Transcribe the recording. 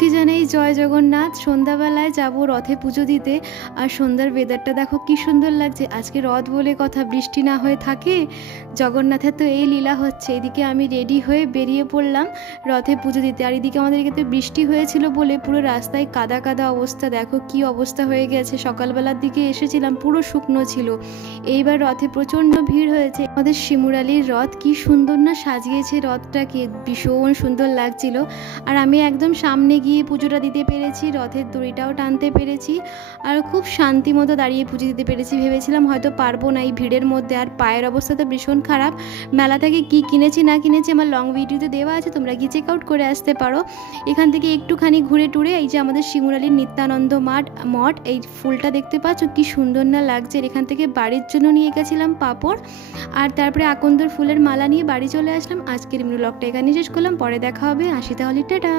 কি জানাই জয় জগন্নাথ। সন্ধ্যাবেলায় যাব রথে পুজো দিতে। আর সন্ধ্যার ওয়েদারটা দেখো কি সুন্দর লাগছে। আজকে রথ বলে কথা, বৃষ্টি না হয়ে থাকে। জগন্নাথের তো এই লীলা হচ্ছে। এদিকে আমি রেডি হয়ে বেরিয়ে পড়লাম রথে পুজো দিতে। আর এদিকে আমাদের এদিকে বৃষ্টি হয়েছিল বলে পুরো রাস্তায় কাদা কাদা অবস্থা। দেখো কি অবস্থা হয়ে গেছে। সকালবেলার দিকে এসেছিলাম পুরো শুকনো ছিল। এইবার রথে প্রচণ্ড ভিড় হয়েছে। আমাদের শিমুরালির রথ কি সুন্দর না সাজিয়েছে রথটাকে, ভীষণ সুন্দর লাগছিল। আর আমি একদম সামনে গিয়ে পুজোটা দিতে পেরেছি, রথের দড়িটাও টানতে পেরেছি, আর খুব শান্তি মতো দাঁড়িয়ে পুজো দিতে পেরেছি। ভেবেছিলাম হয়তো পারবো না এই ভিড়ের মধ্যে। আর পায়ের অবস্থা তো ভীষণ খারাপ। মেলা থেকে কী কিনেছি না কিনেছি আমার লং ভিডিওতে দেওয়া আছে, তোমরা গিয়ে চেক আউট করে আসতে পারো। এখান থেকে একটুখানি ঘুরে টুরে এই যে আমাদের শিমুরালির নিত্যানন্দ মঠ, এই ফুলটা দেখতে পাচ্ছ কি সুন্দর না লাগছে। এখান থেকে বাড়ির জন্য নিয়ে গেছিলাম পাঁপড়, আর তারপরে আকন্দর ফুলের মালা নিয়ে বাড়ি চলে আসলাম। আজকের ব্লগটা এখানে শেষ করলাম, পরে দেখা হবে। আসি তাহলে, টাটা।